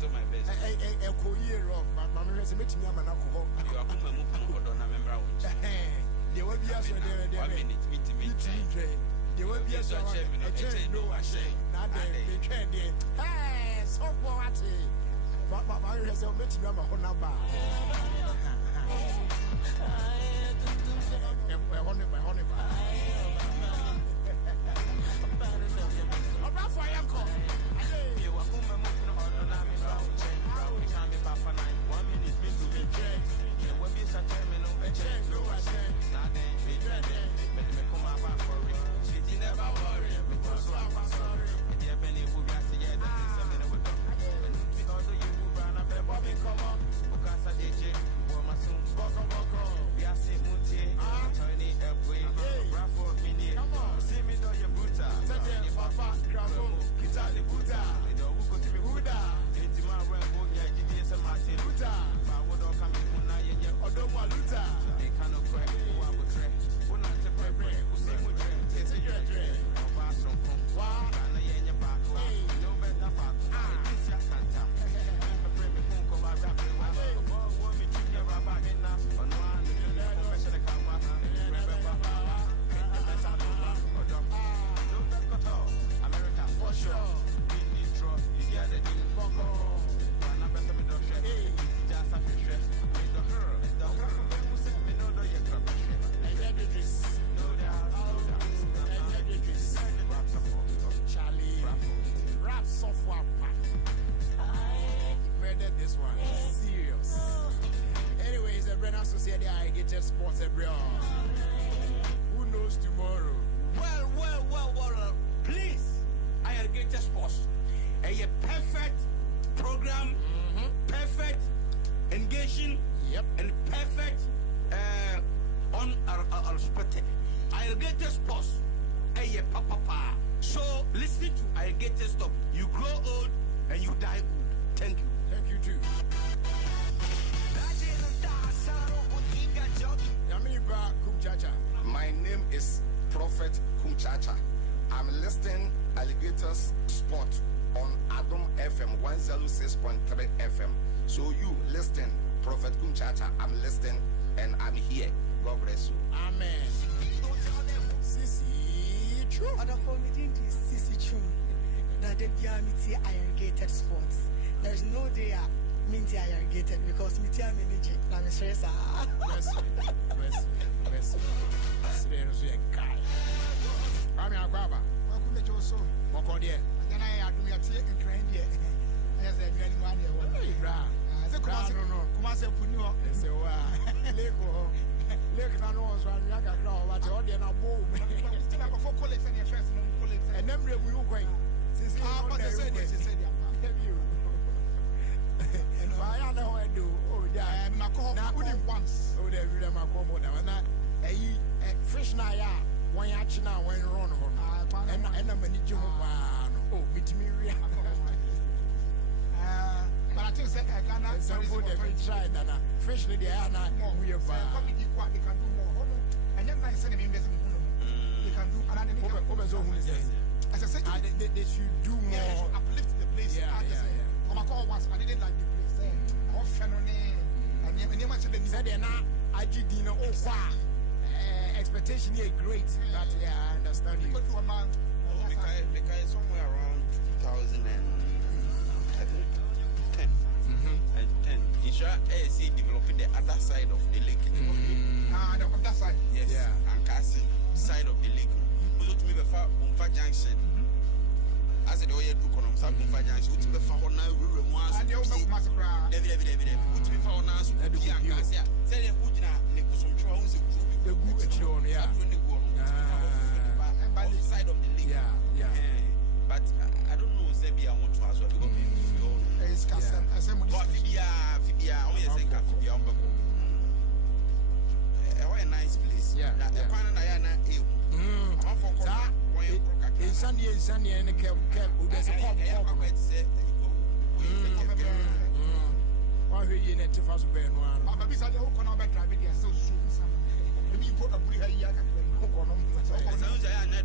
still my best. A cool year of Mamma has a meeting. I'm an alcohol. You are coming for Donna member. There will be a 1 minute meeting. There will be a chain. No, I say, not they can't. Hey, so what? Mamma has a meeting. I'm a honor. Sports everyone. Who knows tomorrow? Well. Please, Irrigated Sports. A perfect program, perfect engaging, and perfect unexpected. Irrigated Sports. A papa. So listen to Irrigated Stop. You grow old and you die old. Thank you. Thank you too. My name is Prophet Kumchacha. I'm listening Alligators Sport on Adam FM 106.3 FM. So you listen, Prophet Kumchacha. I'm listening and I'm here. God bless you. Amen. Sisi true. Other for me did this Sisi true. That they be Irrigated Sports. There's no day Minty Irrigated because Minty manage. I'm a stress. Bless. Seriously, a guy. I'm your baba. Welcome to your soul. What on there? Then I had me a tea and train here. As a very one year old. Hey, bra. Come on, say, Puno. Say, Lake Nanos, Yaga, what the audience are boom. Still have a 4 colleagues and your first colleagues. And then we will go. Since I said, and I know I do. Oh, yeah, I'm not going once. Oh, there will my combo. A fish na ya, one action now when run home. And I'm a need you. Oh, meet me. But I think I cannot. Some food every try that fish in the air. We have they can do more. And then I said, they can do another over. As I said, they should do more. Uplift the place. I'm a call once, I didn't like the place. Off phenomenon. And you mentioned the said they're not. I did dinner. Oh, wow. Expectation here great. But yeah, I understand you. Because somewhere around 2010. And 10. Insha ASC developing the other side of the lake. The other side. Yes. Yeah. And Kasi side of the lake. Because to me before Bumfa Junction. As it all you do come from Bumfa Junction. To be found now we remove. And you make massacre. David. To be found now so be and Kasi. Say the Ujina Nikusum Chow's the good children, yeah. By the side of the lake. Yeah. But I don't know, Sebi, I want to ask what it's Castle. I say, Fibia, only a second, Fibia, a nice place. Yeah. The Pana Diana, Sunday, and the Cap, there's a pop. Why are you in a Tiffas Ben? I'm a bit of the whole corner driving here, so soon. Maybe you put a pretty high yak.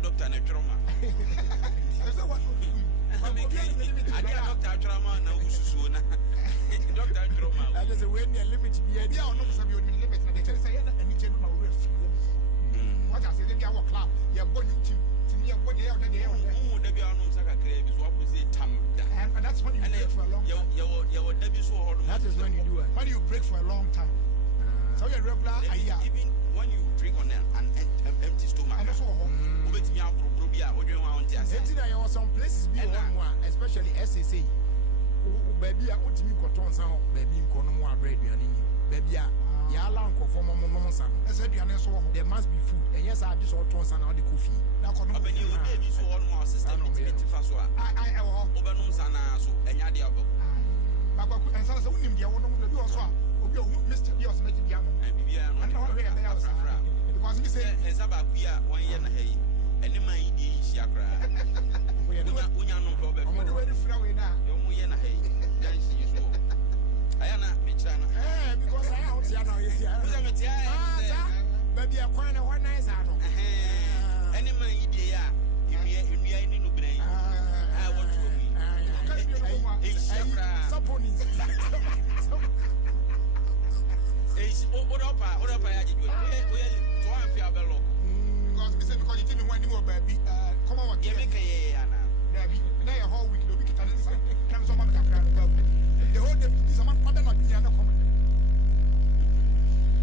Doctor and trauma. I Dr. Drama now Susuna. Dr. Drama. That is a way near limit to be a Yeah, no, some you limit. They can say any general ref. What I say, they are club. You're going to me what they are the day. Oh, the Bianum Saka Crave is what we say Tam. And that's when you break for a long time. Your debut so hard. That is when you do it. When you break for a long time. So you're regular, even when you drink on an empty stomach. and also There was some places be on especially SSA. Baby, I want to be cotton sound, baby, Konomo bread, baby, Yalan for Momosan. There must be food, and yes, I just want to on the coffee. Now, when you baby so on more system, I Obanum Sana, so and Yadia. and some of them, you also Mr. Dios make it young. And not here they are. Because he said, as about we are 1 year and a half, and the money is Yakra. We are no problem. I'm ready for away now. You're and a half. Ayana, Michana. Because I out here now, is here. Baby, I'm quite a one nice animal. Any money, dear, if we are in the brain. I want to be. Suppony. What up? I did you? Because you tell me when you were baby, come on, Yeah, make a Baby, they a whole week, the week can inside. Comes on, the whole day is a man, not being a comment.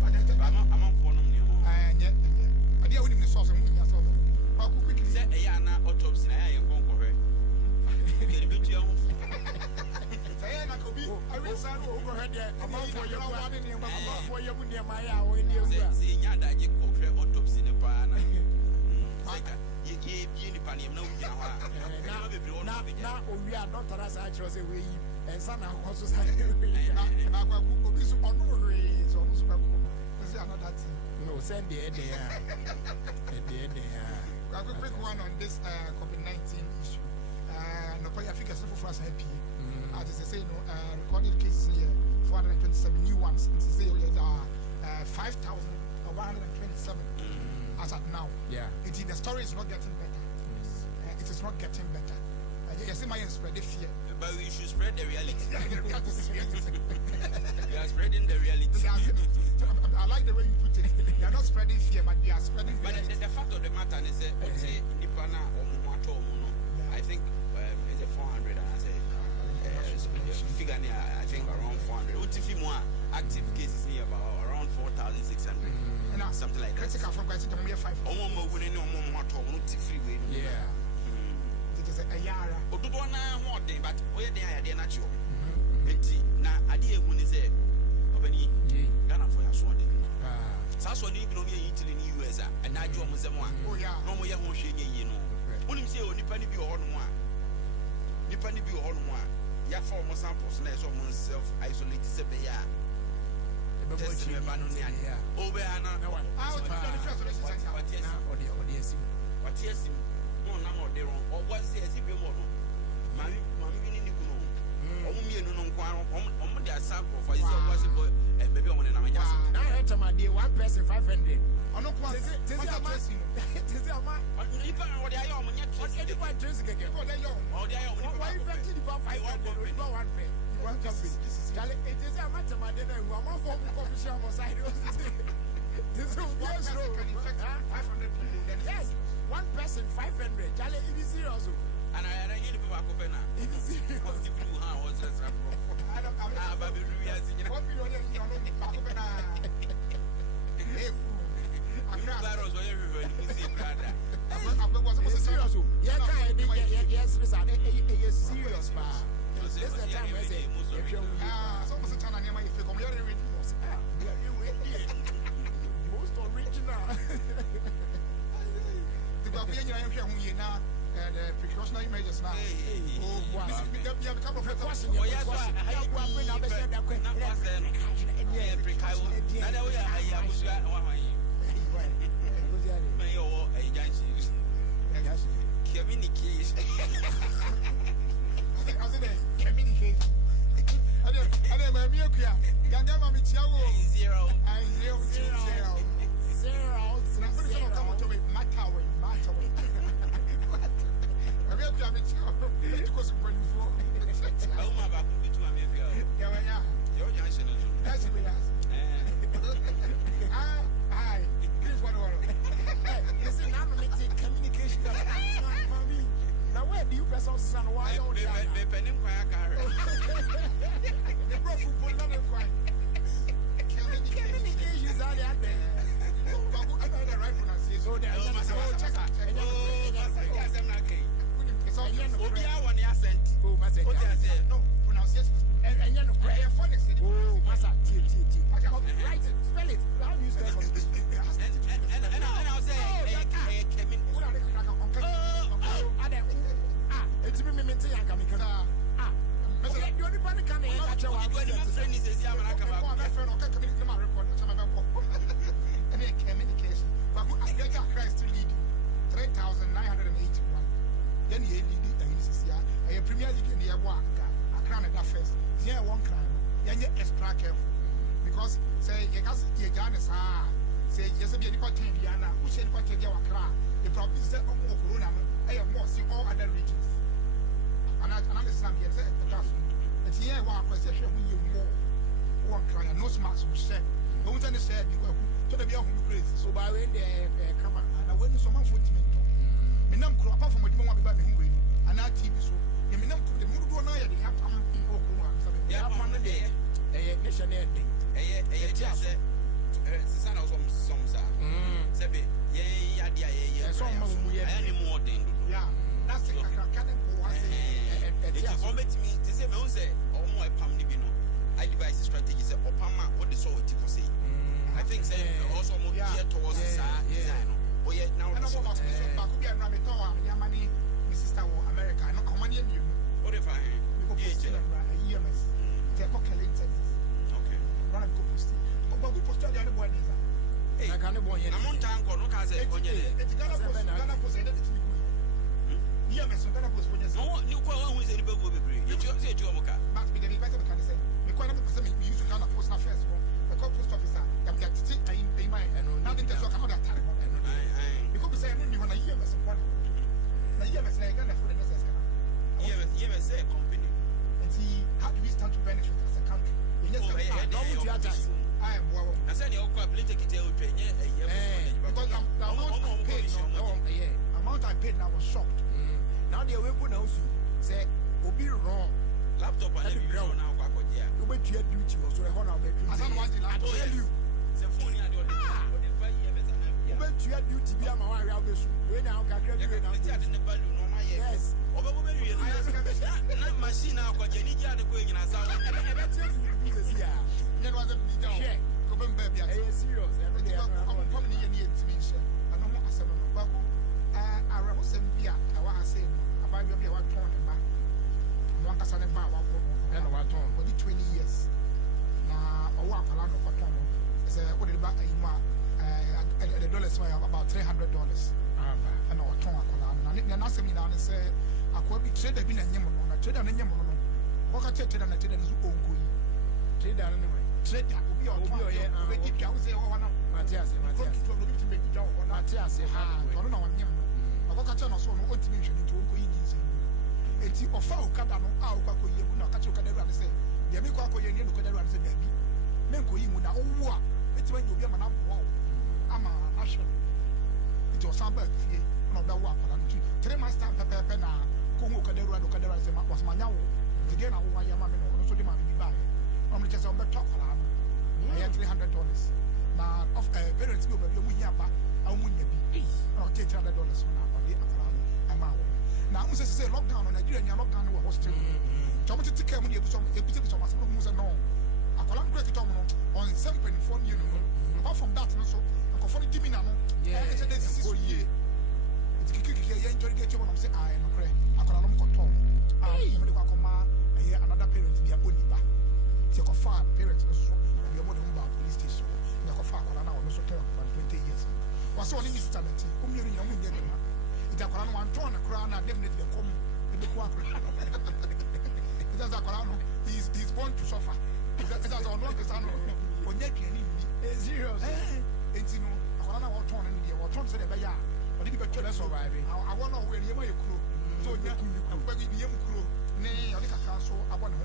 I'm on phone. And yet, I deal with him the sauce and moving yourself. How quickly Say a yana autopsy. I am going for her. Get a bit young. I will say, overhead there. I'm out for your one in your mouth for your money, my hour in the Say, Yada, you could have autopsy in the pan. Now, we are not as I chose away, and some are also saying, no, send the head there. A quick one on this COVID-19 issue. No, I think it's for us happy. As I say, recorded cases here, 427 new ones. And say there are 5,127 as at now. Yeah. The story is not getting better. It is not getting better. You see my spread the fear. But we should spread the reality. We are spreading the reality. I like the way you put it. They are not spreading fear, but they are spreading But reality. the fact of the matter is that I think is a 400 and I say figure near I think around 400. Utifi more active cases near about around 4,600. Something like that. Critical from Christ to 5. Yeah. It is a yara. But where they are natural. Now, I did when they say, Obani, Ghana for your sword. That's what you know, Italy in the US, and I do almost one. Oh, yeah. No more young shame, you know. When you say, only penny be on one. You penny be on one. Ya former samples, and as almost self isolated, Sebea. Just in a banana. Over Anna. What yes, no number there or what's the SB model? Mammy, only no on their sample for his possible and baby on an American. Now, I tell my dear, one person 500. I don't want This is a man. This is a man. What they are on yet? What can you buy drinks again? Or they are Why you actually about 500? You buy one pen. One coffee. Charlie, it is a matter, my dinner. I'm on for coffee shop on side. This is yes, 500 people. yes. One person 500. Charlie, it is serious. and I hear the people open now. It is serious. What's the blue hand was just a baby, we are singing. Claros, whatever you see, brother. It's serious. Yes, listen, it's serious, man. This is the time I say, most original. The precautionary measures now. nipa ne ka ne yɛ kakyɛ wa You do any friend is a man. I come Come on, my friend, okay, come in my record. Some of them and they communication. But I get Christ to lead you 3,981. Then he lead the UCCA. A Premier League in the Abuaka. A crown at that first. Yeah, one crown. Then you extra careful because say you guys, you Janus, say yes, be any part in Diana, who said what you get a crown. The problem is that Corona, I have more see all other regions. And I understand yes, it's here one question when you more. One cry and no smarts will share. No one said because to the young crazy. So by when they come and I went to someone for me. Minam crop apart from what you want to buy me and I TV so. You mean, the mood do not have come people who are something. Yeah, one day. A nation day. Son of some Sabi, yeah, some more than yeah. That's the kind of it's a comment me to say, oh, my pam divino. I devise a strategy, say, Opama, what the soul to say. I think, say, also more towards the design. Oh, yeah, now I know what could be a Ramitoa, Yamani, Mrs. America, not common you. What if I go to a EMS? They're calculated. Okay. Run a couple. But we posted the other one. Hey, I can't go in. I'm on time, no cars. It's Ghana Post. EMS, Ghana Post. No, you call who is any book. You say, Jomoka. Must be the better can say. Because we use Ghana Post first. The post officer, I'm going to sit in my and nothing to talk about that time. Because we say, I don't even a EMS. The EMS, I got for the necessary. EMS, a company. And see, how do we stand to benefit as a country? I am well. I said, you're quite political. Because amount I paid now was shocked. Now they will put now say, will be wrong. Laptop and every ground now. You wait to your duty or so. I don't want to tell you. The phone you wait to your duty. Be a man. When now can yes. Not machine now. Because you need to go in as I share. Go baby. I am serious. I'm coming here near to me. I don't want to say no. I was saying, I want to say, about your one tone and back. One person about 20 years. A walk around of a ton. It's a what about the dollars about $300. And our tongue. And I said, I say, I could be traded in a Yamon, a trader in Yamon. What I traded and I traded is Ogo. Trader anyway. Trader will be on Matthias, I don't know. I got a son of motivation into Ogo. It's your foul Cadano, our Quaco, you will not catch your Cadera and say, the Amico, you need to Cadera and say, baby. Menko, you would not. It's when you get an wow. I'm a national. It was some bad fear, not the walk. 3 months time, Pepper, Congo Cadera, Cadera, was my now. Again, I want your mammy, also the money by. I'm just on the top. I had $300. Now, of parents go, but you will have a woman be $800 now. Now, I'm say lockdown on Nigeria, and lockdown was hosting. Tommy to come here with some episodes of us. No, I call great on 7.4 years. Apart from that, also, I call for the Dimina. It's interrogate when I'm saying, I am a credit. I call them control. Another parent, they are only back. You can find parents, you're more than police station. You can find one hour, also 20 years. What's all in this talent? Come here, young women. It's a crown, one ton, a crown, and definitely come in the quarter. It does a crown, he's born to suffer. It does all not the son of zero. It's you know, a crown, one ton, and the one said, but if you got surviving, I want to know where you are. So, you can beg the young crew, nay, I think I can't show up on her.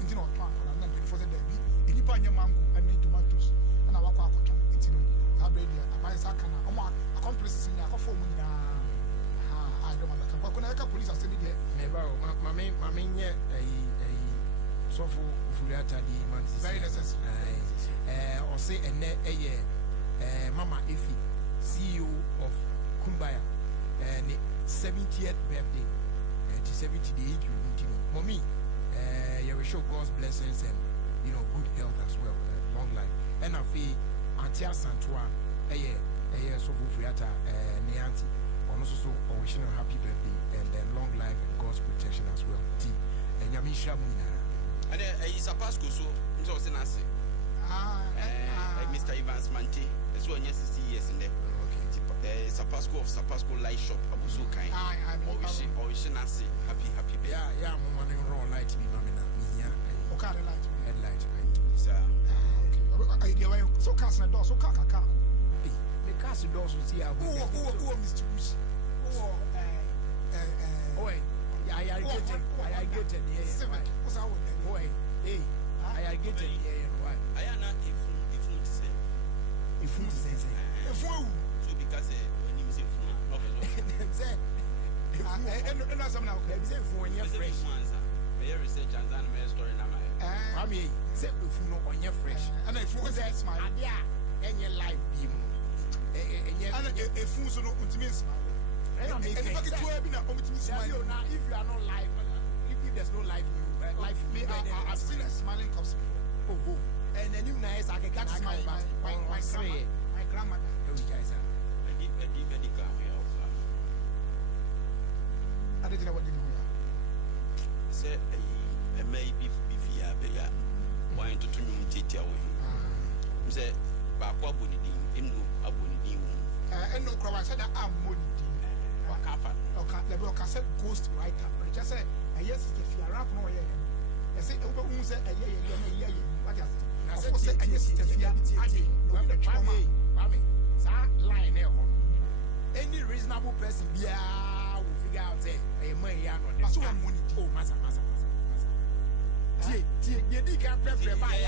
Into no plan and then for the baby. If you buy your mango, I mean tomatoes, and I walk out of it. I buy Sakana, accomplices in a form. I don't want to come. When I got police, I said, Mammy, yet a so for Furiata, the man is very necessary. Or say a net a year, Mama Effie, CEO of Kumbaya, and 70th birthday, 70 the age you Mommy. You will show God's blessings and good health as well, long life. And I feel Auntie Santua, so Friata, Nianti, also wishing a happy birthday and long life and God's protection as well. And Yamisha Muna. And he's a Pasco, so I'm saying I say. Mr. Evans Mante, as well, 60 years in there. Sapasco of Sapasco Light Shop, Abu so kind. Or we should not say happy. Yeah, I'm running raw light to be mamma. Okay, light. Headlight. Sir. Okay. So, casting a door, so car. The castle doors will see how. Oh, Mr. Bush. I get it. Yes. What's our boy? Hey, I get it. Why? I am not if food says so because when you say food, and some now, say for when you're fresh. May research and then may story now. I mean, say if you know when you're fresh. And if food says my idea, and your life be and if food so not to miss if you are not live, if there's no life in you, life in me, I've seen a smiling cops before. And then you nice, I can catch my grandmother. Those guys are. I didn't know what you do. Say a maybe via Beya, wine to tune Titi away. Say, Bakwa Bunidi, Inu Abunidi. And no crowd, I said that I'm money. Okay, the book I said ghost writer, but just say, yes, if you are up, no, I say, who said, what is it? I said, yes, if you are the trauma, line there. Any reasonable person, yeah, will figure out, say, a money, oh, massa. You can't prepare by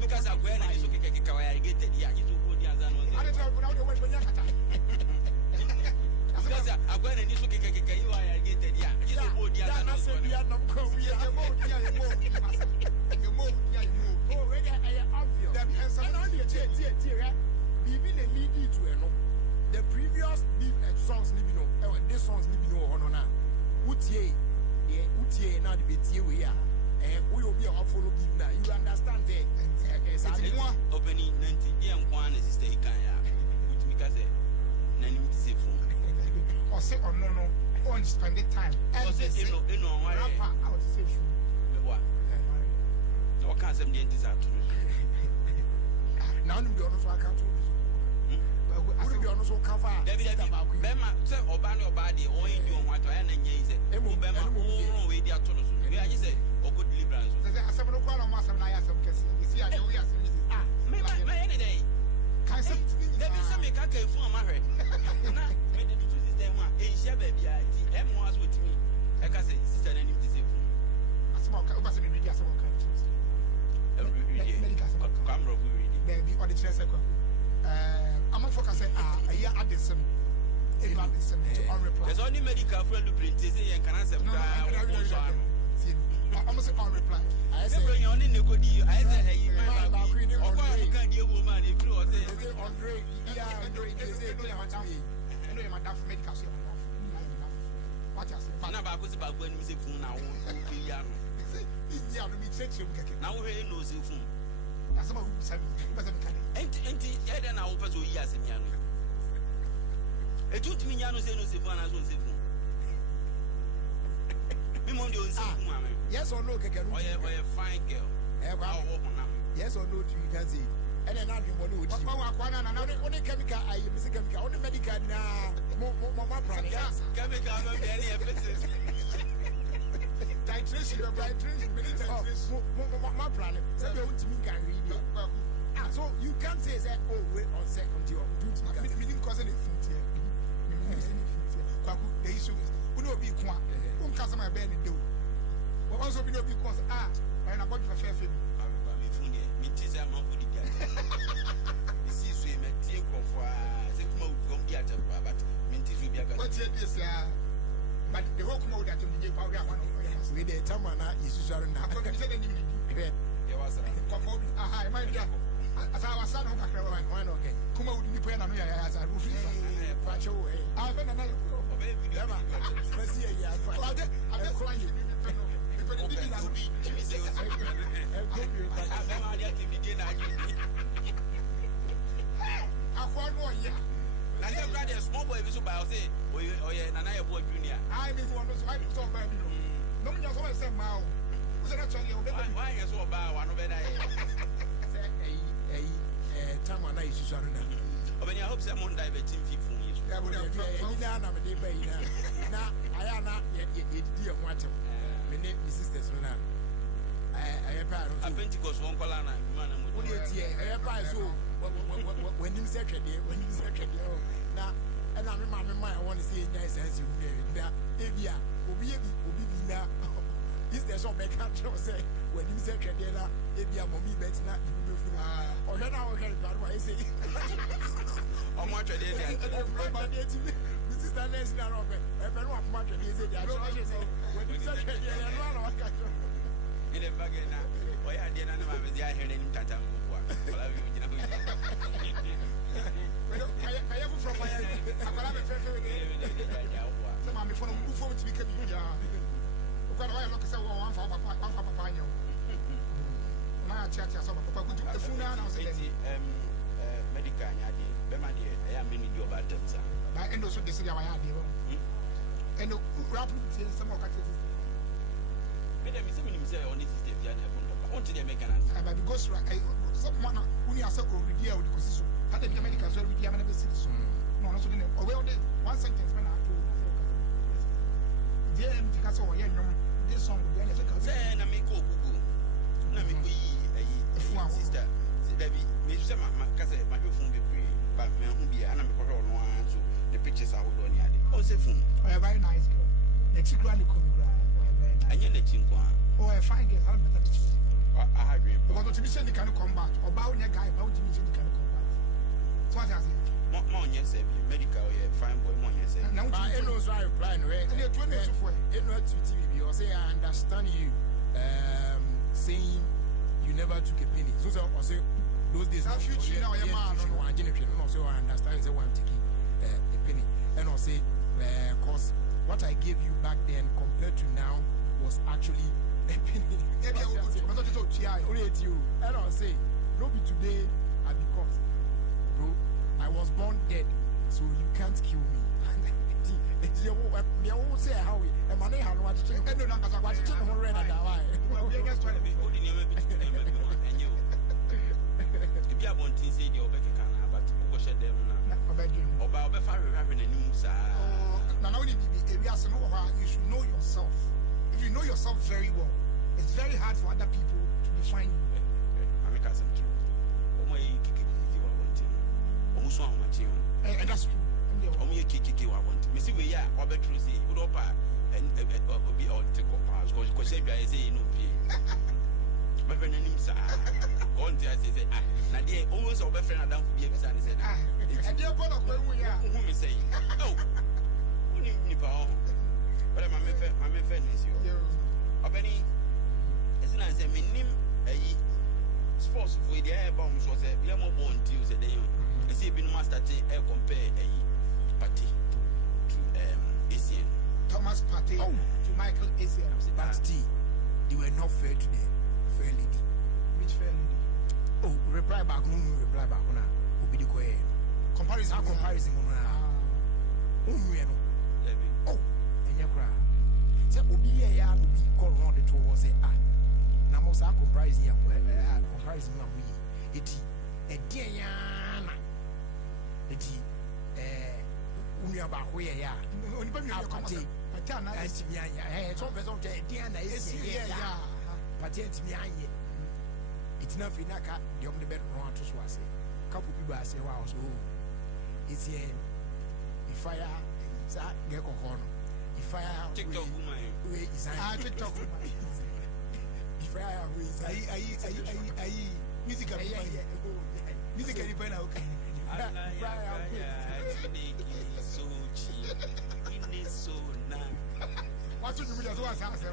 because I'm going to get it. Yeah, you do the other one. I don't know when you're because I'm going to get you. I get it. Yeah, you know the other one. You are not going to already obvious. And only a even a lead to the previous songs, this songs, Utie, now the BT we are. We will be our follow give now. You understand it? Opening 90 years, one is stay Kaya. Because Nanny is a fool. Or say, or no, on spend the time. I was saying, you know, why I would say, what? No, I can't say the disaster. Now, you also account to I will be honest with cover. Bema, say, Obano body, or in your water, and then you say, Bema, oh, we are told us. We are just a good liberals. There's a 7 o'clock on my 7 hours of kissing. You see, I know we are maybe any day. Can I say, there is some make a cake for my head. Now, made the two system, and she baby, M was with me. I can say, sister, and him to say, I smoke, I was in the media, some countries. Camera, baby, or the chess. I'm not focusing a year at the same. There's only medical friend to print this and can answer. I'm say on reply. I say only no good. I say a woman if you was Andre, yeah, Andre, say madam medical. What you say? Now I was about when we say phone now. Now we know the phone. That's about 7. And then I open to years in Yano. It took me Yano say no phone as well. Yes or no, or a fine girl. Yes or no, you can say. And then I'm going to do only chemical, I use chemical, only medical now. Mama, chemical, any emphasis. Titration, my plan. So you can't say that, oh, wait on second year. We didn't cause any food here. The issue is, we don't be quiet. We can't say my bed do. But also, we don't be quiet. I'm about to fair for me. But the whole mode that you give power one with the Tamana is usually not. There was a high mind. As I was son of a one, okay. Come out with the pen and as I roof. Patch away. I've been another. Let's see. I'm crying. I said, brother, small boy, so by say, oh, yeah, and I boy junior. I mean, one was right to talk about you. No one else said, Mao. Was it actually Why is so bad? One of them. Time when I used to run. When I hope someone died between 15 years. Now I am not yet dear water. My name is sisters. I have a Pentecost one colana. When you said now, and I'm in my I want to say nice as you know. If you will be now. Is there some country say when you said if you are mommy better not or now I can say How much a day? This is the next year of it. Everyone much is it. When you said in a bargain, why I didn't know I heard any Tata. I have from my I'm before we move forward to become because I look at one for Papa. My church has some Papa could do the phone now. Medical, I am many job at them. I end also this year I had and rapid some more cases. Madam is himself on this step. I want to make an answer. Because someone who has a review of the position had the medical so we have never seen so. No, so well, one sentence when I told them to cast over this song. Then I make go. Let me be a sister. Baby, maybe some my cousin, my phone be free, but me who be an amicable one, so the pictures are all on. Oh, say phone. A very nice girl. The chicken and you're the chinqua. Oh, I find it. I agree. Because to be saying, can combat or bow your guy, bow to be saying, can combat. So what has it? More yes, medical, fine boy, more yes. Now, I know so I reply, no, it not to TV or say I understand you saying you never took a penny. So I say those days now future now your man or generation also I understand say one taking a penny. And I'll say cause what I gave you back then compared to now was actually a penny. And I'll say, no be today I because bro, I was born dead, so you can't kill me. They won't say how we and money had what to and no number what to hold red and why. Well, we are just trying to be good in your and you. If you are want to say your back can but who shed them or by the fire having a news. Not only areas you should know yourself. If you know yourself very well, it's very hard for other people to define you. I'm a cousin too. Oh my kiki you are wanting. Almost one much you. And that's true. Only kiki I want. Missy we are or better say Europa and be all take up house because I say no pay. My friend named Sir. Go on there say now they always our friend Adam be a son said and they're part of where we are. Who say oh but my friend is you. Openi it's not say me name sports for the air bombs was a more born Tuesday day. I see been master to compare Party to Asian Thomas Partey to Michael Asian. But they were not fair today. Fair lady. Which fair lady? Oh, reply back. Reply back. Comparison. Comparison. Oh, and you cry. So, Obi, I will be called on the tour. Say, Namosa comparison. Comparison. It a Diana. It about where ya only by your committee. But it's all better to Diana is here. But it's me. It's not Finaka, the only better one to Swasi. Couple people say, wow, so it's here. If I get a corner, if I have TikTok, TikTok, if I musical, so cheap. It is so nice. What should you do as well as answer?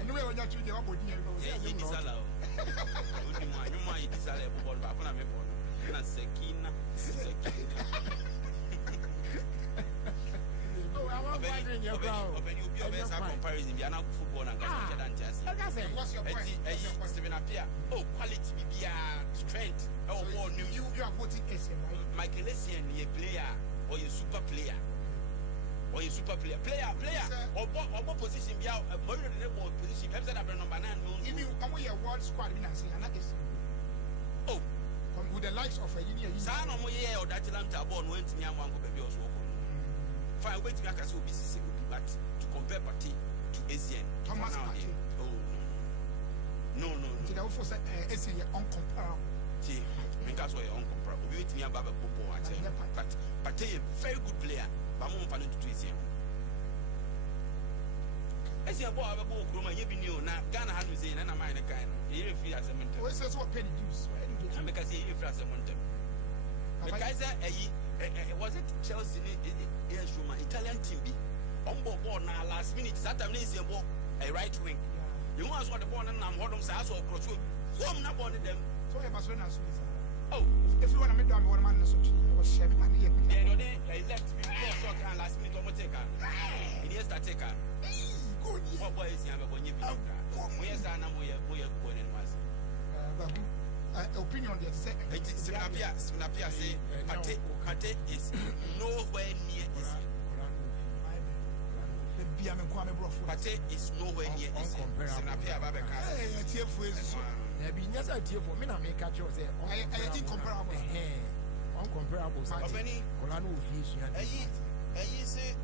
And the way when you're treating your body, it is allowed. You might desire about Bakuna Mepon. Sekina. Comparison, you are not football and what's your point? Stephen Apia. Oh, quality, strength. Oh, you are voting SM, right? Michael Essien, a player or a super player. or a super player. Or position be out, more than the position. I've said number 9. If you come with your world squad, oh, with the likes of a Union. San or Moye or that Atlanta born went to Yaman baby also. Fine, wait to make us will be but to compare party to ASEAN. Thomas Party. Oh, no. See, the offer said, ASEAN uncomparable. See, because we're uncomparable. We wait to me about a popo. But Partey a very good player. But I'm going to ASEAN. ASEAN boy, I have a book room and you be new. Now, Ghana has been and I'm a kind. You feel as a mentor. What says what penny juice? Because he is as a mentor. Because was it Chelsea instrument Italian team be on board now last minute Saturday a right wing. You want what the ball and I'm holding Sass or Cross. So I'm not one of them. So I must run. Oh, if you want to make down one man, so was shabby man here. They left before shot and last minute on take her. He is that take her. What boy is younger when you be? Where's Anna? We are going in was. Opinion that say Snapia say Partey is nowhere near Partey is nowhere near Snapia Babeka. There be yes idea for me. I make a choice. Incomparable. Uncomparable. Colano fish. And you say,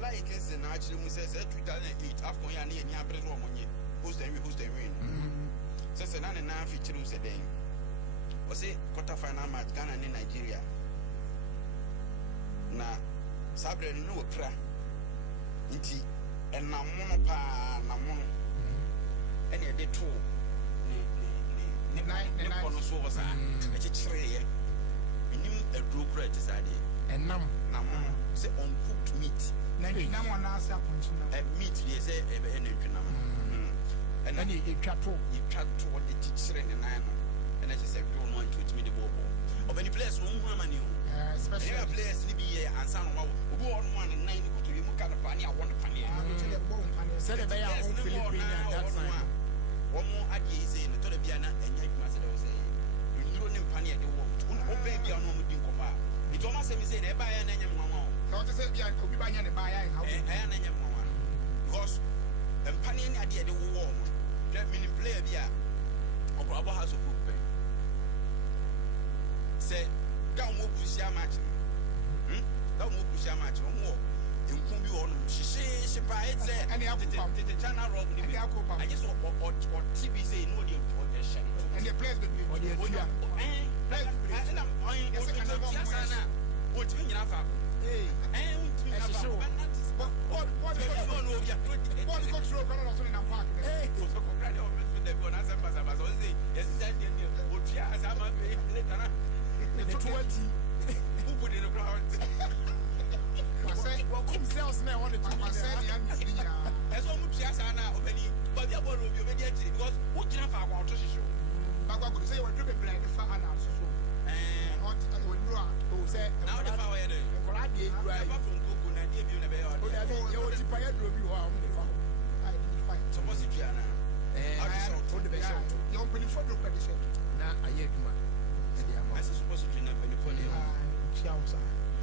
like it's an actually, we says 2008 after we are near Money. Who's the win? Says an and 9 features a day. Was it quarter-final match Ghana and Nigeria? Na Sabre no cra. Inti and Namono Namono. And yet they two. So was a tree. And you a group red decided. And Namono say uncooked meat. One answer Meat, they say, and then you try to what the teacher in the 9. And as I said, don't want to me the ball. Of any place, no woman you. Especially a place to be here and some one and 9 to you, Mukanapani, I want to panic. Said they are on Philippine at that time. One more idea is in the Tolebiana and Yak Master say, you don't panic the world. Obey the unknown with Dinkopa. It almost said, they buy an animal. Not to say, I could be buying a buy and because the panning idea the war. That meaning play a beer or Bravo House of Book. Say, don't move push your match. Don't move push your match no more. You can be on she buys it and the channel rob. I just or TV say no, you and the place will be what you do.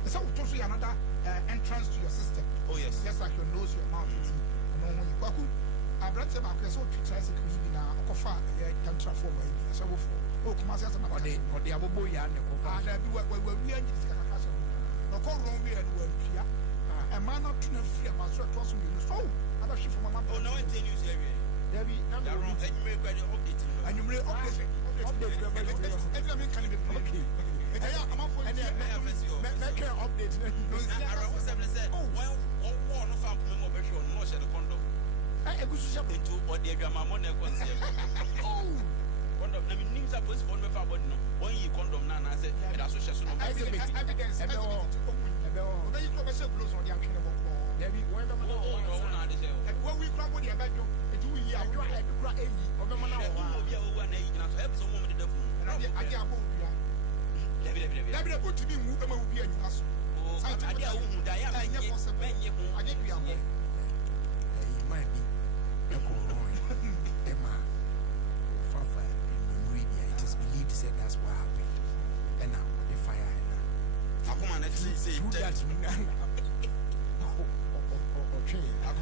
So, another entrance to your system. Oh, yes. Just like your nose, your mouth. I brought them back. So, tries to be now. Coffee, can transform. So, oh, come on, or the Abobo Yan, and we are just going to no call wrong here and word here. A man not to fear my sort of so. I'm a ship from my mother. No, I tell you, there be number wrong. And you may be updating. And you may update. train. I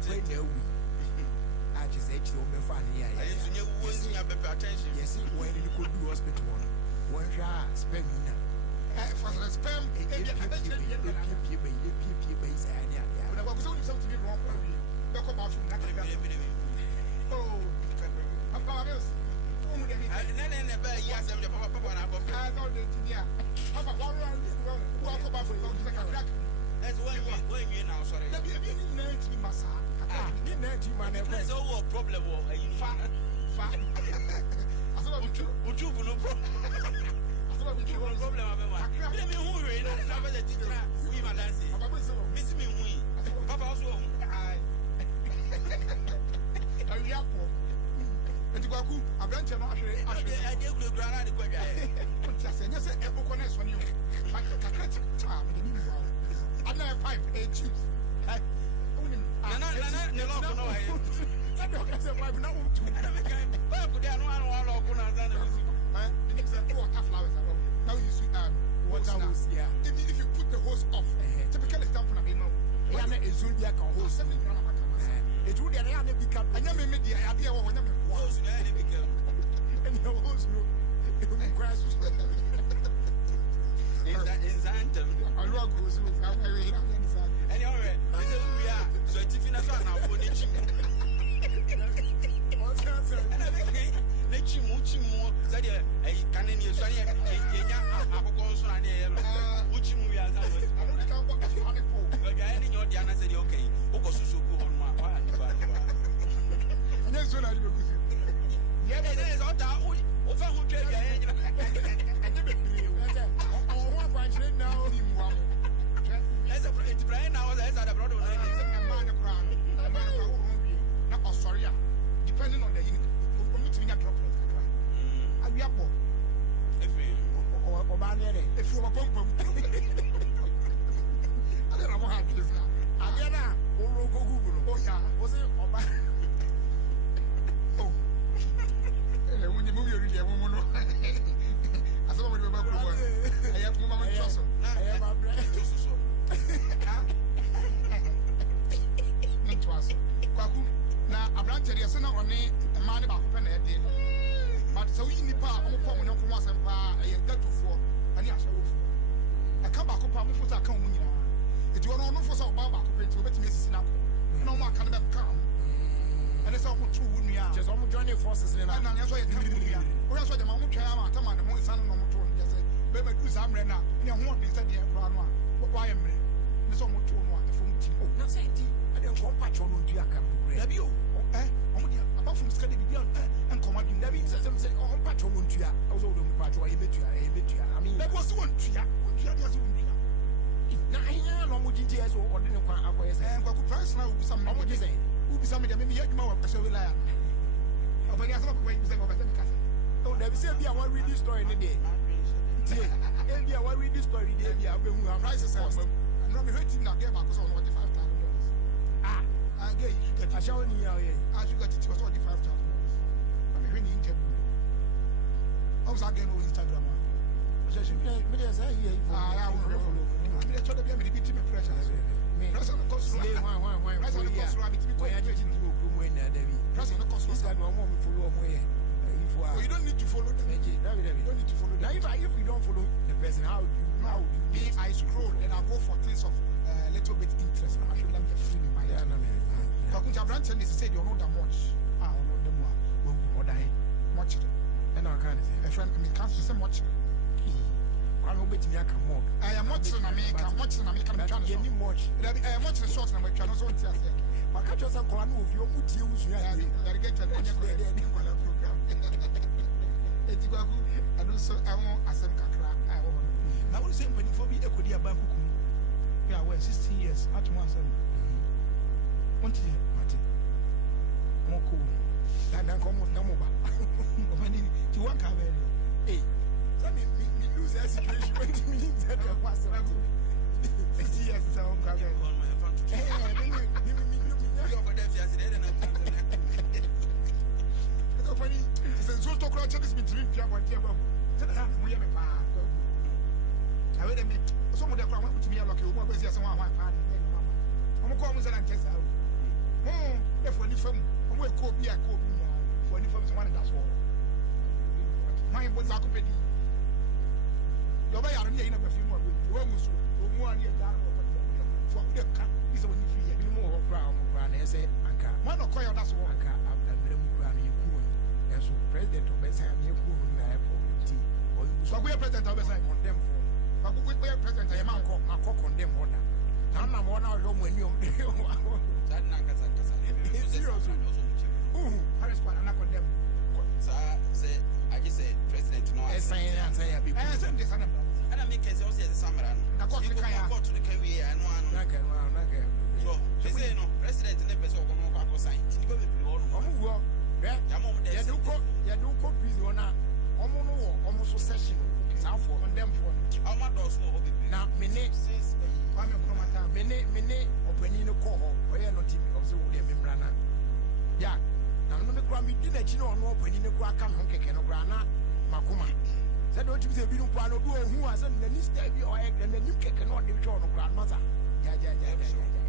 played there. I just said to me, funny. I didn't know who was in your attention. Yes, when you could do hospital. One shot, spend me now. For the spam, if you base idea. But I was only something wrong with me. Talk about from that. Oh, I'm going to I never yes, I'm the papa and I know the engineer. Papa, one round, walk about for you like a crack. That's why you now, sorry. You didn't know to Massa. You didn't know man. There's no problem. Fat. I thought would you no problem? I thought we do no problem. Let me who in the teacher. We my dancing. Miss me, we. Papa also. I am poor. And to go, a bench and I did good granite. Just say, yes, a book on this one. You like a cat time. I never pipe a chief. If you put the hose off, typically dump on a bimo. It's Zodiac or hose. It's really an enemy become a young media idea or whenever was an enemy become. And your hose, it will be grass. Is anthem. I love goes anyway, we are so it's if you not now for the chim. Let you much more that a cannon is a Kenya, which we are. I don't know what you want for. But I didn't know Diana said, okay, who goes to go on my one. And then soon I will with you. Yeah, there is all that. Over who trade your engine. And never be. I want to watch it now. As a Brian now, as a brother, oh, sorry, depending on the unit, we're meeting a drop. I be up or banner if you were pump. I don't know how to live now. I get out, or go Google. Oh, yeah, was it? Oh, when you move your area, woman, I saw what you were about. I have Mama Johnson. I have a brand. Now, a branch of the Senate on a man about pen a day. But so in the park, I'm coming up from once and bar, I get to four, and yes, I come back up for that come. It will not for some Baba to bet me snap. No more can come. And it's all true with me. Just almost joining forces in an answer. We also the Mamu Kama, Tama, and the son of Mamu. Yes, baby, do some rena. You want to study a brown one. Why am I? There's almost two more. Oh, not saying I don't go patch on to your camp. W. Apart from studying and commanding, that means that I'm saying, oh, patch on to you. I was old patch or a bit. I mean, that was one to you. Now, I know what you did or didn't acquire. And what price now? Some of you say, who be somebody that maybe yet more of a show. Oh, but there's no way to say about the cousin. Oh, there is a one read this story in the day. India, what read this story? India, we have prices. I'm not hurting now, get back on $45,000. Ah, I get you. I shall only as you got it was $45,000. I'm really interview. I was again on Instagram. I said, I will follow. I'm trying to be a bit of pressure. Pressure the cost. Pressure the cost. Why are you doing pressure the cost? You don't need to follow them. You don't need to follow them. Now, if you don't follow the person, how do you? I scroll and I go for things of little bit interest. I'm actually like a free mind. But branch and they say you know that much. I don't know them more. Or die much. And I can't say a friend can't say much. I'm not betting I can more. I am much in America, much in America. I'm trying to get much. I am much in short and I'm trying to say. My catcher is a clan of your good use. I get to the program. And also, I want a sem kakra. I want. Now, we say when you for me, I could be a bank. Yeah, well, 16 years. At once, 1 year, Martin. More cool. And I come with no more. To one car, hey, tell me, lose that situation. What do you mean that I was 50 years? So I'm going to my front. Hey, you're over there, yesterday, and I'm so talk about this between Piabo and Piabo. I read a minute. Some of the crowd went to me like you want to see someone. I'm going to test out. If when you from, I'm going to call me a call when you from someone that's all. My was a company. Your way out of the end of a few more. Almost one year down for the car. Is when you feel you more brown, and say, Anka, one of Koya, that's one. Anka, I'm the Brown, you cool. And so, President of Bessam, you cool, so we are president of Bessam on them for. But we are president, I am a cock on them order. Now, I'm one hour when you seriously. Harris, what I'm not on them. Say, I just said, President, no, I say, and I make it also as a summer. I got to the career and one. So, they no president in the best of one sign. You go with you all. Yeah, you do copy almost session. For on them for how much does now minute since minute opening the call where you're not of the membrana. Yeah, now no me didn't you know opening the crack and honky grana Makuma. Said what you say, you don't know who has an instead or egg and then you cannot do your grandmother. Yeah.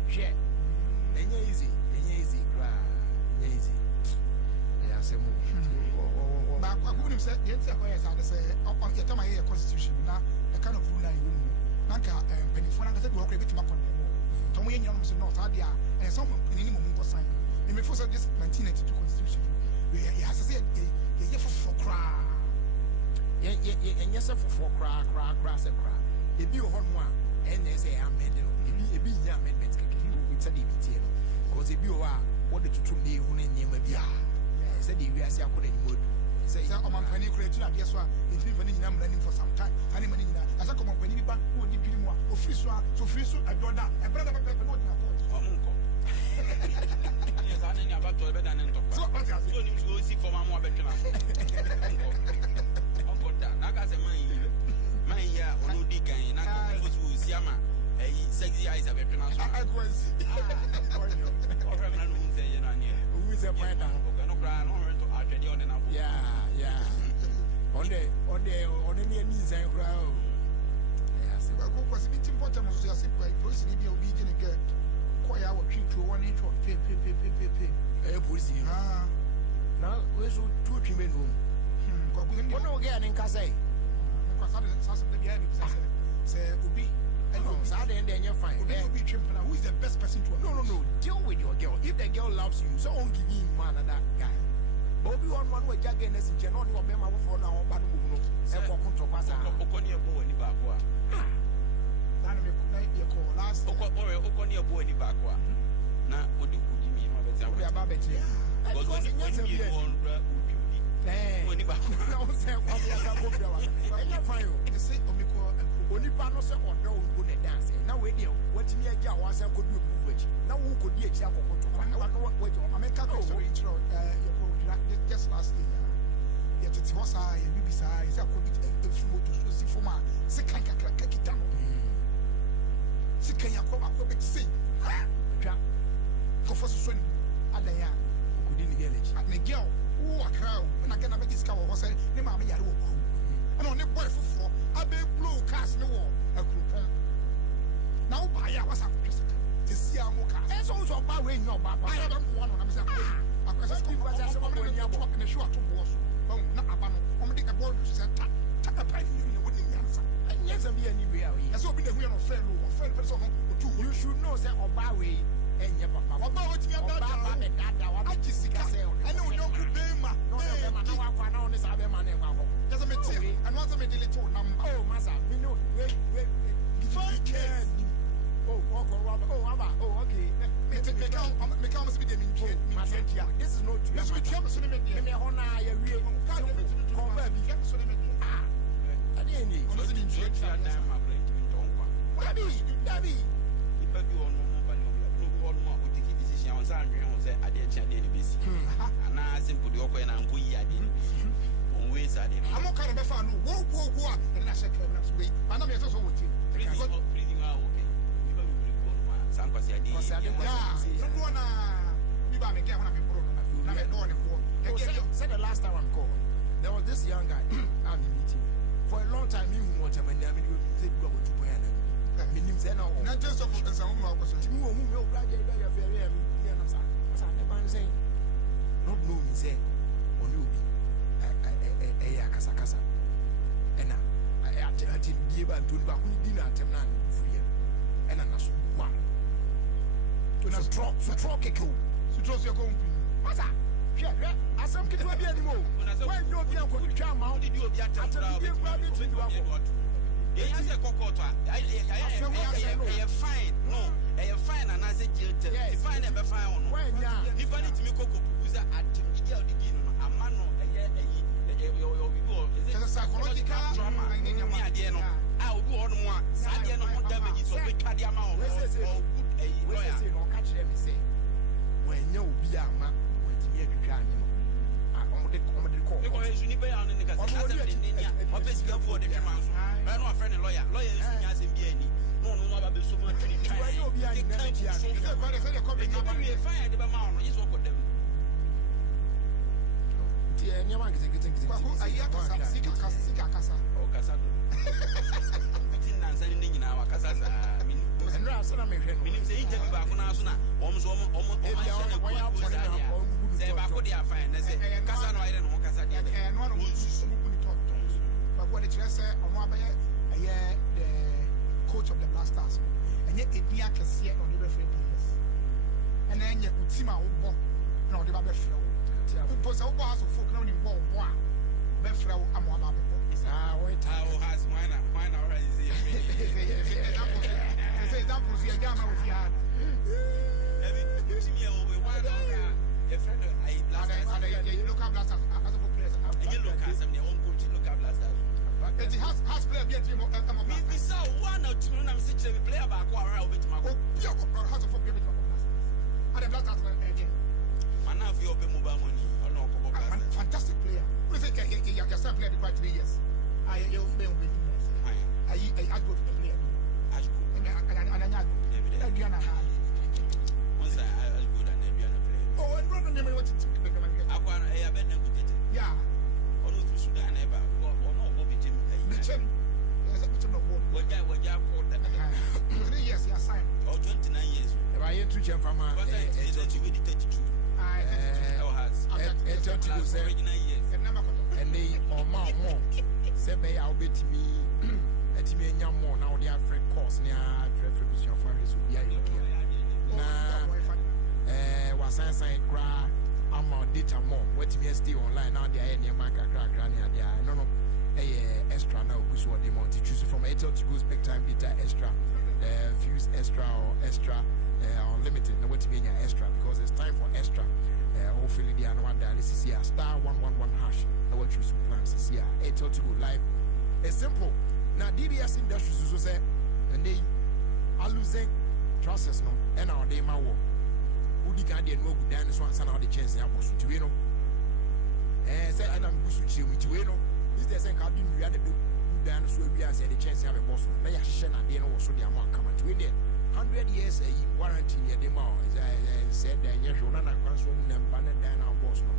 Share. Then easy, easy. Yeah, some but I couldn't say, yes, I say, on your time I hear constitution, now a kind of rule I will. Nanka and Penifona said, walk a bit to my content. Tommy and Young North Adia, and someone minimum was signed. In the first of this 1992 constitution, he has said, yes, for cry. And yes, for cry, and cry. If you hold one, and they say, I'm made it be young amendments, it's a DBT. Because if you are, what did you to me who name a beer? Said the US, I couldn't go. Say, I'm a penny creature, yes, if you I'm running for some time. Honey, as I come up when you back, who did you more? Official, so free, so I don't know. I brother, not uncle. Yes, I didn't have to better than talk. So, what you need to go see for my more better. Uncle, Nagas and my year, or no dick, and I go to Siama, a sexy eyes of a pronunciation. I was, or who is a brand of yeah. On the knees and grow. Yes, because it's important to say, person be obedient again. Quite our trip to 1 inch of pay. Pussy. Now, we should two children room. What no again in Casay? Because I didn't the behavior. Say, Ubi. And then you're fine. Who is the best person to no. Deal with your girl. If the girl loves you, so don't give him man and that guy. Obi one way jagging as in general, you obey my for now, but no. And for control pass. Oconia boy in the back. Last Oconia boy in the back. Now, what do you mean? We are Babette. Because when you only panels on no good dance. Now, we deal. What me a jar was I could do which. Now, who could be a jar for control? I don't know what I make up just last year. Yet it was I, and maybe I could be a few to see for my second down. Second, I come up with say, go for swing. Adaya, who didn't get it. And the girl, who are crowd, and I cannot make this cow was a name of me. And on the boy for I be blue cast no wall, a group. Now, by was up to see our mocha. And so, by way, no, I haven't one on himself. Because people are just when you're walking the short to wash. Oh, not a banner. I'm a boy who said, take a penny, you wouldn't answer. And yes, I'm here anywhere. As well be the way of fellow or friend person who you should know, say, or by way. And your papa, about you about that, I just say, I know you don't be my no, I know this other man. Doesn't matter. And what's a little number? Oh, Massa, we know. Oh, okay. This is not true. This will come to me. Said the last time I'm called, there was this young guy I'm meeting. For a long time, he wanted to Minim say no. Na just of the sound of us. Timi wo hu me o braje da ya fere ya mi na sa. Sa ne ban say. Not know me say oni obi. Ya kasa kasa. Ena ati die ba ntoni ba ko di na atem na fuye. Ena na so wa. To na so keko. So trust your company. Masa. Hwe asam kitwa bi animo. When you obi an ko twa ma. Did you be at Atem bi gba bi ti wa ko. Yeah, I say cocoa. I fine. No, I fine and I say jail. If I never find one. When ya. If I need to make cocoa, who's at a man, There's a psychological drama. I will do all the one. Sadia no damages or big cardiama or good a lawyer. No catch them say. When you be a man, when you be a because you need to be on the Nigga, for the demand. I know a friend lawyer. Lawyer is in BNE. No, about so much. Fire the amount. Yes, what them. Coach of the Blasters, and yet it be a cassette on the referee players. And then you could see my own ball, no, the Babel flow. Because our boss of folk known in ball, Befro, I'm one of them. Wait, How has mine already? Say that was your gamma with your hand. Your friend, I look at Blasters as a player. and you look at some your own coach, look at blasters. It has player be a team of We saw 1 or 2 and I'm sitting play about quarrel with my house of people. And the Blasters again. man. Now, if you open mobile money, I know Fantastic player. We think you can start playing for 3 years. I go to the player. And I go. Once I good and then play. Oh, and run the name of what it's I want a bed and get it. yeah. Or no to Sudan ever, or no, go with him. The chin. There's a bit of a What guy would you have called that? 3 years, you signed. Or 29 years. if I ain't to from a What I did that you will 32. Our has original years. And never and they or more say bay I'll bet me at me and young more now the African course near preference for his would be a was science cry I'm on data more what me stay online now the near my crack no extra now goes what they want to choose from 8 to go spec time data extra fuse extra or extra unlimited no what to be extra because it's time for extra hopefully the annual dialysis here star 111 hash now what choose plans is here 8 to go live it's simple now DBS Industries also say and they are losing process no and our day my work who the can no good dinosaur and how the chance ya boss to you know say and I'm good to you know is there saying how do you the good dinosaur we as the chance have a boss na ya hye na dey no so dey am come to win 100 years a warranty ya dey ma said that you should not cancel them banner down our boss no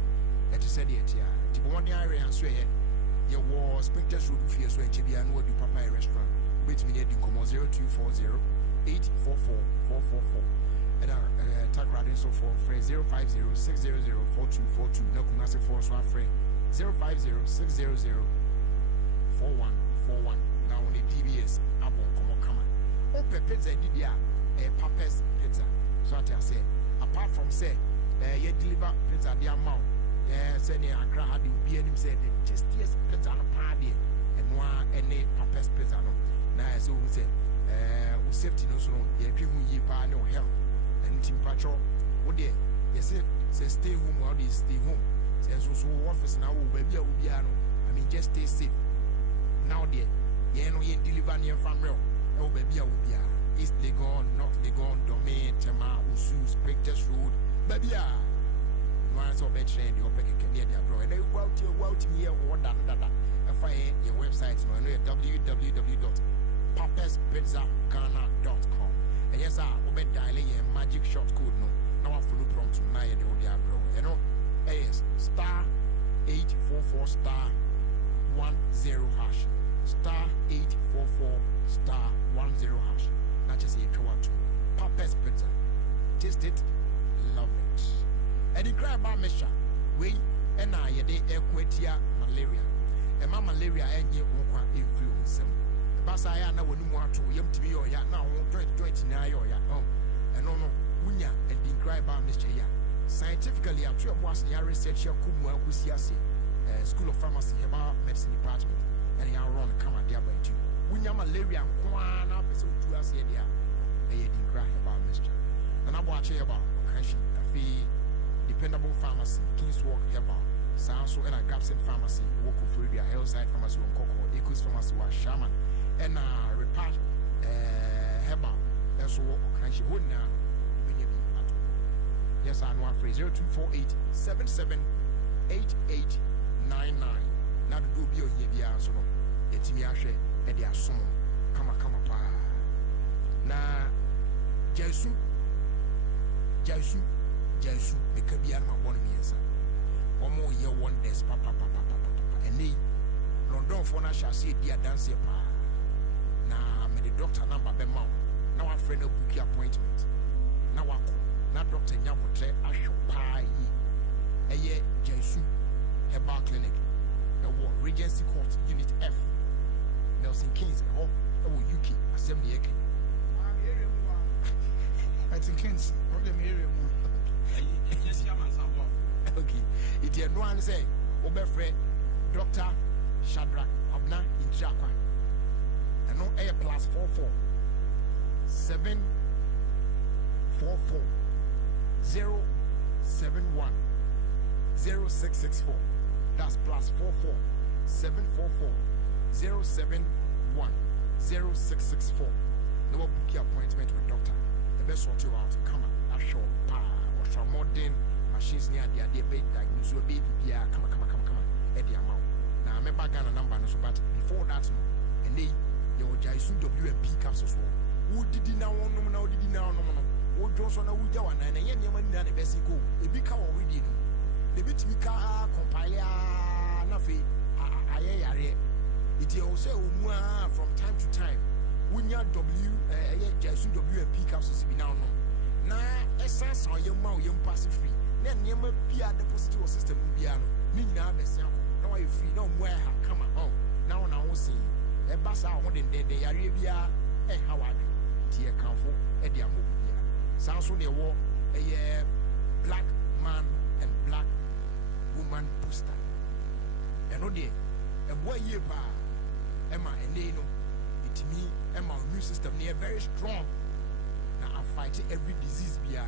that is said it ya the one area and so you was pictures would fear so and no do papa restaurant wait me dey come 0240 844 444 and tag radio so for free 050 600 4242 no kuma say for so free 050 600 4141 now on the DBS abon come open pizza did ya Papa's pizza so I say apart from say you deliver pizza the amount say the Accra had the be him say the tastiest pizza on party and one any Papa's pizza no na so we say safety no so you give you pa no help and team patrol what there you say stay home or they stay home say so office now baby will be no I mean just stay safe now there you know you deliver near from real oh baby will be East Legon, North Legon, Domain, Tema, Usu, Spectres Road, baby one so bad train the open can bro and they go out to me or that find your website no www.papaspizzaghana.com and yes we be dialing a magic short code no now follow prompt to na the bro you know yes star 844 star 1 hash. Star 844 star 10 hash. Not just a to Papa's pizza. Taste it, love it. And the crab bar measure. We and I equatia malaria. And my malaria and ye won't influence them. Basaya na when you want to yum to be or ya now joint in your ya home. And no Wunya and the crab bar Mr. Ya. Scientifically, I'm sure was the research your Kumwa Kusiasi, School of Pharmacy, about medicine department, and you are wrong, come out there by two. Wunya malaria and Kwan up is to us here, they didn't cry about Mr. And I'm watching about Kashi, a fee, dependable pharmacy, King's Walk, about Sanso and a Gapson Pharmacy, Walk of Frida, Hillside Pharmacy, Coco, Ecos Pharmacy, was Shaman, and Repart, Heba, and so Kashi would now. Yes, I know. 0248778899. Now the do be on here, so no. It's me, Ashe, and they are soon. Come pa. Na Jesu, make a be my one years. One more year, one days, papa. And they London for na shall see dear dance pa. Now, me the doctor number be mount. Now, a friend of book appointment. Now, I na Dr. Nyabotre Ashopai Eye Jesu Herbal Clinic Regency Court Unit F Nelson Keynes UK Assembly I think Keynes okay it is no one say Obefre Dr. Shadrach Abna Injakwa and no A plus 44 744 071 0664. That's plus 44 744 071 0664. No more booking appointment with doctor. The best sort you out. Come on, I show power. Or some modern machines near the idea baby diagnose your baby. Yeah, come on. Eddie amount. Now I remember Ghana number no so but before that no. And they your Jaisu WMP capsules. Who did now no did now no. O Johnson na wuja wana na yen yema nina na besi go e bi ka wo wedi no e bi timi ka compile na fe aye yare iti o say o mu from time to time wunya Jaisu WMP capsules bi now no na essence o yema o yem pass free na nyema bia deposit o system bia no ni nyina besi akọ na wa free na o mu ha kama ho na wona wo sin e ba sa ho de yare bia e ha wa ti e kanfo e de amo Sanso de war a black man and black woman booster. And no day, a boy year bar, Emma and Nino, it me, Emma immune system near very strong. Now I fight every disease bia.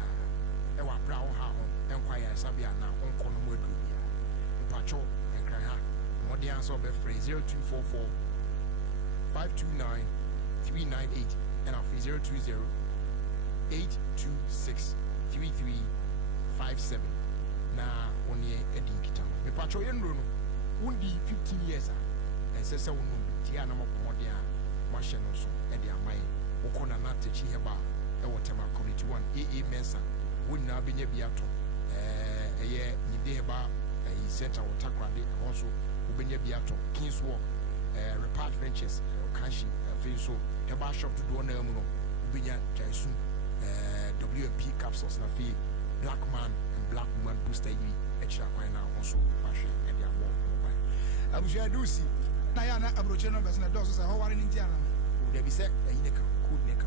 Ewa brow ha and quiet sabia now on Konomo Dubia. The patrol and cry ha. More the answer of a phrase 0244 529 398 and I'll 020 826-3357. Na onye Eddie Kitano. Me patrol yenro no. Wundi 15 years and says so no tia na modia machine so Eddie amai. Okona na techi heba e wotema community 1 AA Mensa. Wunna benye biato. Eye nyide heba center wotakrade also ubenye biato King's Walk Repart Ventures Kanshi Feso heba shop to do na mu no ubenya Jaisu WMP capsules na fee black man and black woman booster yi extra coin now also passion and their more mobile. Abuja do see na ya na abroche numbers na dogs say how are in India now. They be say code neka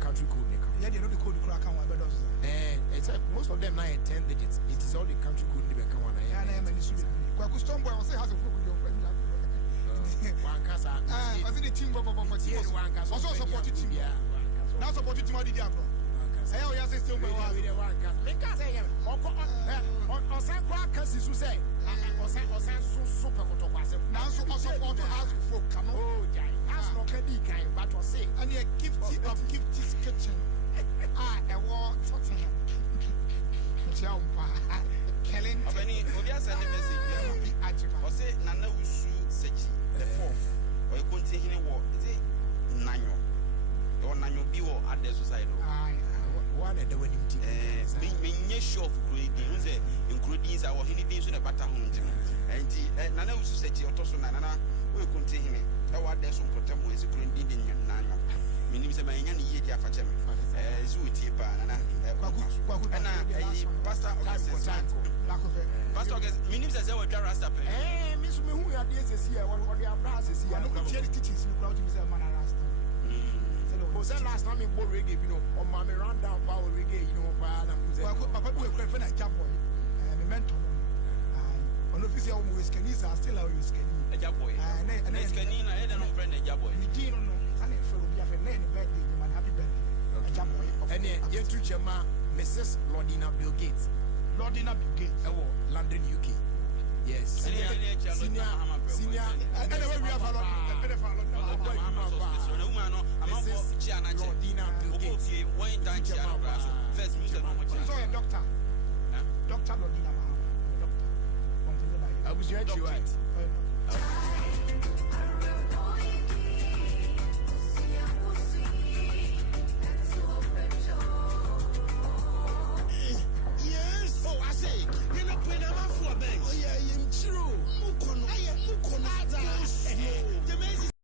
country code neka. Yeah, they know the code crack and what dogs. It's most of them now 10 digits. It is all the country code they come on. Yeah, na many should. Kwa kustombo I say has a book with your friend. One casa. I think the team for one casa. Also support the team. Now support the team how did you go? Hey, oh, yes, it's still my wife. Make us say, on San Quacas is to say, on San Super Photopass. Now, so also want to ask for come on, ask no candy kind, but to say, and you give of Gifty's kitchen. A war Tottenham. Killing of any obvious message. I say, Nana Wusu Sechi, the fourth, or you continue war. Is it Nanyo? Or Nanyo Biwo at the society. One at the wedding team. Being sure of including our Hinny beans in a butter hunting. And nana usu sechi otoso nana we kunti hine e wa de so nkotamo esikuru ndi di nyananyo minim se manya ne yie di afache me so utie pa nana na pastor Augustus pastor Augustus minim se we dwa rasta pe me so me hu ya de sesi e wo de abra sesi ya no ko tie teachings ni crowd me say man rasta o say last time me bo reggae bi no o ma me run down pa o reggae you know pa na mu say papa do e kra fe na jaboy me mentor no office o mo skaniza still how you skani jaboy na skani na e de no friend jaboy ni ji no ana e fe obi afa na e birthday man happy birthday jaboy ene ye tu chema Mrs. Lordina Bill Gates ewo London UK yes senior and we have a lot so na woman no amafo chi anache Lordina Bill Gates one time chi anache first music no much so a doctor Lordina Mahama doctor I was your